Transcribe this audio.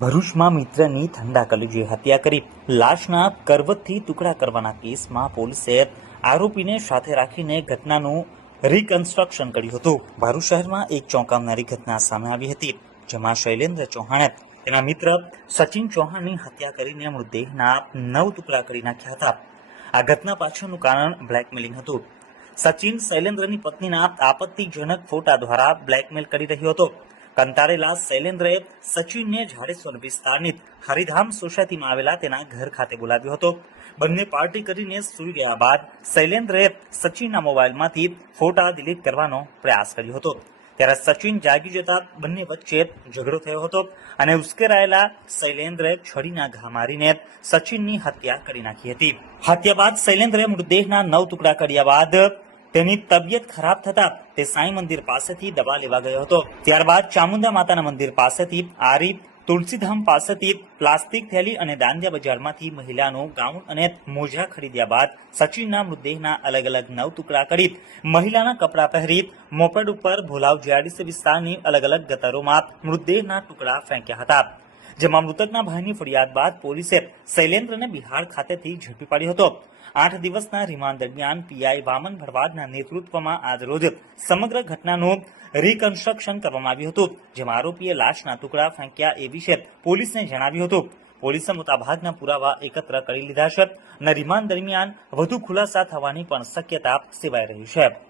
ભરૂચમાં મિત્રની ઠંડા કલેજે હત્યા કરી. લાશના કરવતથી ટુકડા કરવાના કેસમાં પોલીસે આરોપીને સાથે રાખીને ઘટનાનું રિકન્સ્ટ્રક્શન કર્યું હતું. ભરૂચ શહેરમાં એક ચોંકાવનારી ઘટના સામે આવી હતી, જેમાં શૈલેન્દ્ર ચૌહાણે તેના મિત્ર સચિન ચૌહાણની હત્યા કરીને મૃતદેહના નવ ટુકડા કરી નાખ્યા હતા. આ ઘટના પાછળનું કારણ બ્લેકમેલિંગ હતું. સચિન શૈલેન્દ્રની પત્નીના આપત્તિજનક ફોટા દ્વારા બ્લેકમેલ કરી રહ્યો હતો. કંટાળેલા શૈલેન્દ્રએ સચિનને જાડેશ્વર વિસ્તારની હરિધામ સોસાયટીમાં આવેલા તેના ઘર ખાતે બોલાવ્યો હતો. બંને પાર્ટી કરીને સૂઈ ગયા બાદ શૈલેન્દ્રએ સચિનના મોબાઈલમાંથી ફોટા ડિલીટ કરવાનો પ્રયાસ કર્યો હતો. ત્યારે સચિન જાગી જતા બંને વચ્ચે ઝઘડો થયો હતો અને ઉશ્કેરાયેલા શૈલેન્દ્રએ છડીના ઘા મારીને સચિનની હત્યા કરી નાખી હતી. હત્યા બાદ શૈલેન્દ્રએ મૃતદેહના નવ ટુકડા કર્યા બાદ તેની તબિયત ખરાબ થતા તે સાંઈ મંદિર પાસેથી દવા લેવા ગયો હતો. ત્યારબાદ ચામુંડા માતાના મંદિર પાસેથી આરી, તુલસીધામ પાસેથી પ્લાસ્ટિક થેલી અને દાંડિયા બજારમાંથી મહિલાનું ગાઉન અને મોજા ખરીદ્યા બાદ સચિનના મૃતદેહના અલગ અલગ નવ ટુકડા કરી મહિલાના કપડાં પહેરી મોપેડ ઉપર ભોલાવ જીઆરડીસી વિસ્તારની અલગ અલગ ગતરોમાં મૃતદેહના ટુકડા ફેંક્યા હતા. જેમાં મૃતકના ભાઈની ફરિયાદ બાદ પોલીસે શૈલેન્દ્રને બિહાર ખાતેથી ઝડપી પાડ્યો હતો. આઠ દિવસના રિમાન્ડ દરમિયાન પીઆઈ વામન ભરવાડના નેતૃત્વમાં આજરોજ સમગ્ર ઘટનાનું રિકન્સ્ટ્રક્શન કરવામાં આવ્યું હતું, જેમાં આરોપીએ લાશના ટુકડા ફેંક્યા એ વિશે પોલીસને જણાવ્યું હતું. પોલીસે મોટાભાગના પુરાવા એકત્ર કરી લીધા છે. અને રિમાન્ડ દરમિયાન વધુ ખુલાસા થવાની પણ શક્યતા સેવાઈ રહી છે.